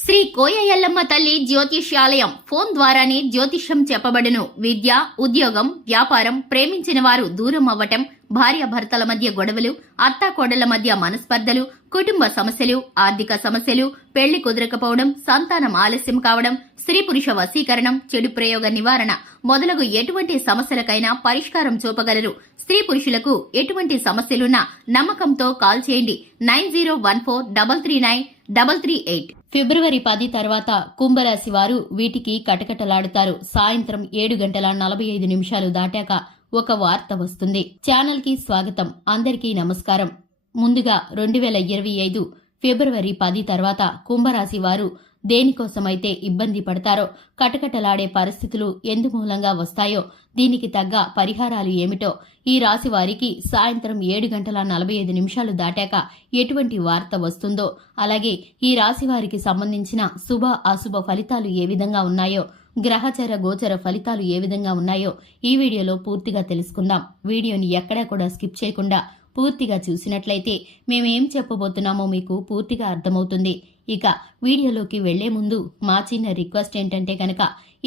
శ్రీ కోయ ఎల్లమ్మ తల్లి జ్యోతిష్యాలయం ఫోన్ ద్వారానే జ్యోతిష్యం చెప్పబడును. విద్య, ఉద్యోగం, వ్యాపారం, ప్రేమించిన వారు దూరం అవ్వటం, భార్యాభర్తల మధ్య గొడవలు, అత్తాకోడళ్ల మధ్య మనస్పర్ధలు, కుటుంబ సమస్యలు, ఆర్థిక సమస్యలు, పెళ్లి కుదరకపోవడం, సంతానం ఆలస్యం కావడం, స్త్రీ పురుష వశీకరణం, చెడు ప్రయోగ నివారణ మొదలగు ఎటువంటి సమస్యలకైనా పరిష్కారం చూపగలరు. స్త్రీ పురుషులకు ఎటువంటి సమస్యలున్నా నమ్మకంతో కాల్ చేయండి. 9014339338. ఫిబ్రవరి 10 తర్వాత కుంభరాశి వారు వీటికి కటకటలాడుతారు. సాయంత్రం 7:45 దాటాక ఒక వార్త వస్తుంది. ఛానల్ కి స్వాగతం. అందరికీ నమస్కారం. ముందుగా 2025 ఫిబ్రవరి 10 తర్వాత కుంభరాశి వారు దేనికోసమైతే ఇబ్బంది పడతారో, కటకటలాడే పరిస్థితులు ఎందుమూలంగా వస్తాయో, దీనికి తగ్గ పరిహారాలు ఏమిటో, ఈ రాశి వారికి సాయంత్రం 7:45 దాటాక ఎటువంటి వార్త వస్తుందో, అలాగే ఈ రాశి వారికి సంబంధించిన శుభ అశుభ ఫలితాలు ఏ విధంగా ఉన్నాయో, గ్రహచర గోచర ఫలితాలు ఏ విధంగా ఉన్నాయో ఈ వీడియోలో పూర్తిగా తెలుసుకుందాం. వీడియోని ఎక్కడా కూడా స్కిప్ చేయకుండా పూర్తిగా చూసినట్లయితే మేమేం చెప్పబోతున్నామో మీకు పూర్తిగా అర్థమవుతుంది. ఇక వీడియోలోకి వెళ్లే ముందు మా చిన్న రిక్వెస్ట్ ఏంటంటే కనుక,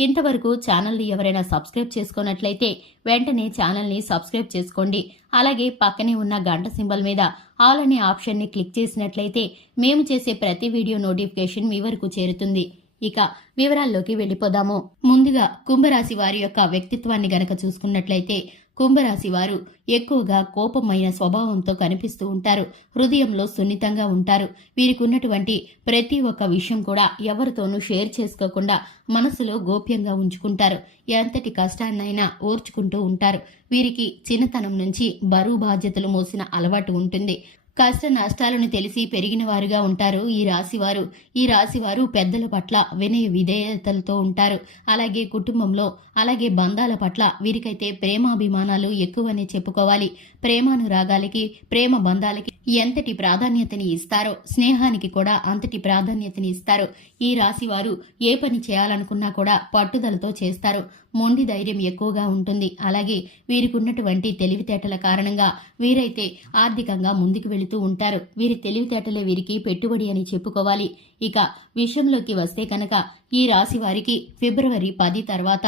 ఇంతవరకు ఛానల్ని ఎవరైనా సబ్స్క్రైబ్ చేసుకున్నట్లయితే వెంటనే ఛానల్ని సబ్స్క్రైబ్ చేసుకోండి. అలాగే పక్కనే ఉన్న గంట సింబల్ మీద ఆల్ అనే ఆప్షన్ని క్లిక్ చేసినట్లయితే మేము చేసే ప్రతి వీడియో నోటిఫికేషన్ మీ వరకు చేరుతుంది. ఇక వివరాల్లోకి వెళ్లిపోదాము. ముందుగా కుంభరాశి వారి యొక్క వ్యక్తిత్వాన్ని గనక చూసుకున్నట్లయితే, కుంభరాశి వారు ఎక్కువగా కోపమైన స్వభావంతో కనిపిస్తూ ఉంటారు. హృదయంలో సున్నితంగా ఉంటారు. వీరికి ఉన్నటువంటి ప్రతి ఒక్క విషయం కూడా ఎవరితోనూ షేర్ చేసుకోకుండా మనసులో గోప్యంగా ఉంచుకుంటారు. ఎంతటి కష్టాన్నైనా ఓర్చుకుంటూ ఉంటారు. వీరికి చిన్నతనం నుంచి బరువు బాధ్యతలు మోసిన అలవాటు ఉంటుంది. కష్ట నష్టాలను తెలిసి పెరిగిన వారుగా ఉంటారు ఈ రాశివారు. ఈ రాశివారు పెద్దల పట్ల వినయ విధేయతలతో ఉంటారు. అలాగే కుటుంబంలో, అలాగే బంధాల పట్ల వీరికైతే ప్రేమాభిమానాలు ఎక్కువనే చెప్పుకోవాలి. ప్రేమానురాగాలకి, ప్రేమ బంధాలకి ఎంతటి ప్రాధాన్యతని ఇస్తారో, స్నేహానికి కూడా అంతటి ప్రాధాన్యతని ఇస్తారు. ఈ రాశివారు ఏ పని చేయాలనుకున్నా కూడా పట్టుదలతో చేస్తారు. మొండి ధైర్యం ఎక్కువగా ఉంటుంది. అలాగే వీరికి ఉన్నటువంటి తెలివితేటల కారణంగా వీరైతే ఆర్థికంగా ముందుకు వెళుతూ ఉంటారు. వీరి తెలివితేటలే వీరికి పెట్టుబడి అని చెప్పుకోవాలి. ఇక విషయంలోకి వస్తే కనుక, ఈ రాశి వారికి ఫిబ్రవరి 10 తర్వాత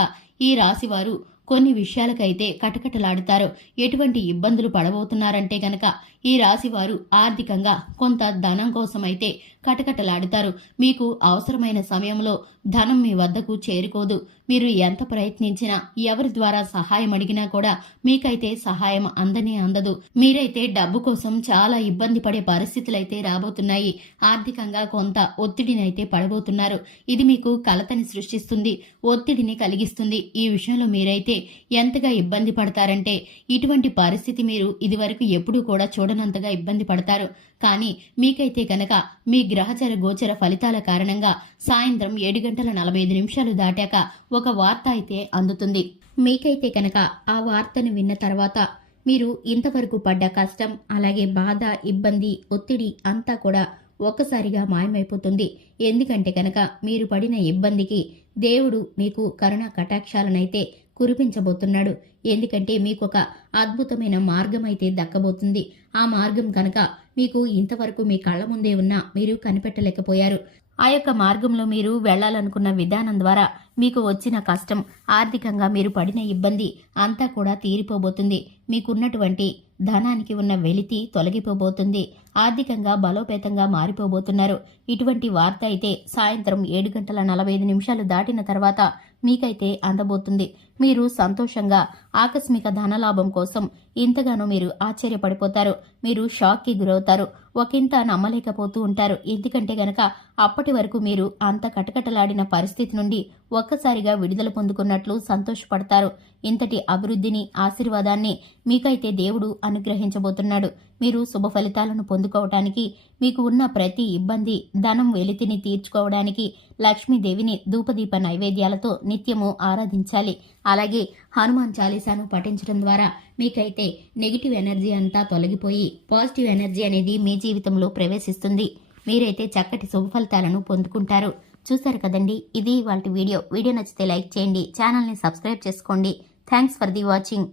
ఈ రాశివారు కొన్ని విషయాలకైతే కటకటలాడుతారు. ఎటువంటి ఇబ్బందులు పడబోతున్నారంటే గనక, ఈ రాశివారు ఆర్థికంగా కొంత ధనం కోసమైతే కటకటలాడుతారు. మీకు అవసరమైన సమయంలో ధనం మీ వద్దకు చేరుకోదు. మీరు ఎంత ప్రయత్నించినా, ఎవరి ద్వారా సహాయం అడిగినా కూడా మీకైతే సహాయం అందనే అందదు. మీరైతే డబ్బు కోసం చాలా ఇబ్బంది పడే పరిస్థితులైతే రాబోతున్నాయి. ఆర్థికంగా కొంత ఒత్తిడినైతే పడబోతున్నారు. ఇది మీకు కలతని సృష్టిస్తుంది, ఒత్తిడిని కలిగిస్తుంది. ఈ విషయంలో మీరైతే ఎంతగా ఇబ్బంది పడతారంటే, ఇటువంటి పరిస్థితి మీరు ఇదివరకు ఎప్పుడూ కూడా చూడనంతగా ఇబ్బంది పడతారు. కానీ మీకైతే కనుక మీ గ్రహచర గోచర ఫలితాల కారణంగా సాయంత్రం 7:45 దాటాక ఒక వార్త అయితే అందుతుంది. మీకైతే కనుక ఆ వార్తను విన్న తర్వాత మీరు ఇంతవరకు పడ్డ కష్టం, అలాగే బాధ, ఇబ్బంది, ఒత్తిడి అంతా కూడా ఒక్కసారిగా మాయమైపోతుంది. ఎందుకంటే కనుక మీరు పడిన ఇబ్బందికి దేవుడు మీకు కరుణ కటాక్షాలనైతే కురిపించబోతున్నాడు. ఎందుకంటే మీకు ఒక అద్భుతమైన మార్గం అయితే దక్కబోతుంది. ఆ మార్గం కనుక మీకు ఇంతవరకు మీ కళ్ల ముందే ఉన్నా మీరు కనిపెట్టలేకపోయారు. ఆ యొక్క మార్గంలో మీరు వెళ్లాలనుకున్న విధానం ద్వారా మీకు వచ్చిన కష్టం, ఆర్థికంగా మీరు పడిన ఇబ్బంది అంతా కూడా తీరిపోబోతుంది. మీకున్నటువంటి ధనానికి ఉన్న వెలితి తొలగిపోబోతుంది. ఆర్థికంగా బలోపేతంగా మారిపోబోతున్నారు. ఇటువంటి వార్త అయితే సాయంత్రం 7:45 దాటిన తర్వాత మీకైతే అందబోతుంది. మీరు సంతోషంగా ఆకస్మిక ధనలాభం కోసం ఇంతగానో మీరు ఆశ్చర్యపడిపోతారు. మీరు షాక్కి గురవుతారు. ఒకంత నమ్మలేకపోతూ ఉంటారు. ఎందుకంటే గనక అప్పటి వరకు మీరు అంత కటకటలాడిన పరిస్థితి నుండి ఒక్కసారిగా విడుదల పొందుకున్నట్లు సంతోషపడతారు. ఇంతటి అభివృద్ధిని, ఆశీర్వాదాన్ని మీకైతే దేవుడు అనుగ్రహించబోతున్నాడు. మీరు శుభ ఫలితాలను పొందుకోవటానికి, మీకు ఉన్న ప్రతి ఇబ్బంది, ధనం వెలితిని తీర్చుకోవడానికి లక్ష్మీదేవిని ధూపదీప నైవేద్యాలతో నిత్యము ఆరాధించాలి. అలాగే హనుమాన్ చాలీసాను పఠించడం ద్వారా మీకైతే నెగిటివ్ ఎనర్జీ అంతా తొలగిపోయి పాజిటివ్ ఎనర్జీ అనేది మీ జీవితంలో ప్రవేశిస్తుంది. మీరైతే చక్కటి శుభ ఫలితాలను పొందుకుంటారు. చూశారు కదండి, ఇది ఇవాల్టి వీడియో. వీడియో నచ్చితే లైక్ చేయండి, ఛానల్ని సబ్స్క్రైబ్ చేసుకోండి. Thanks for the watching.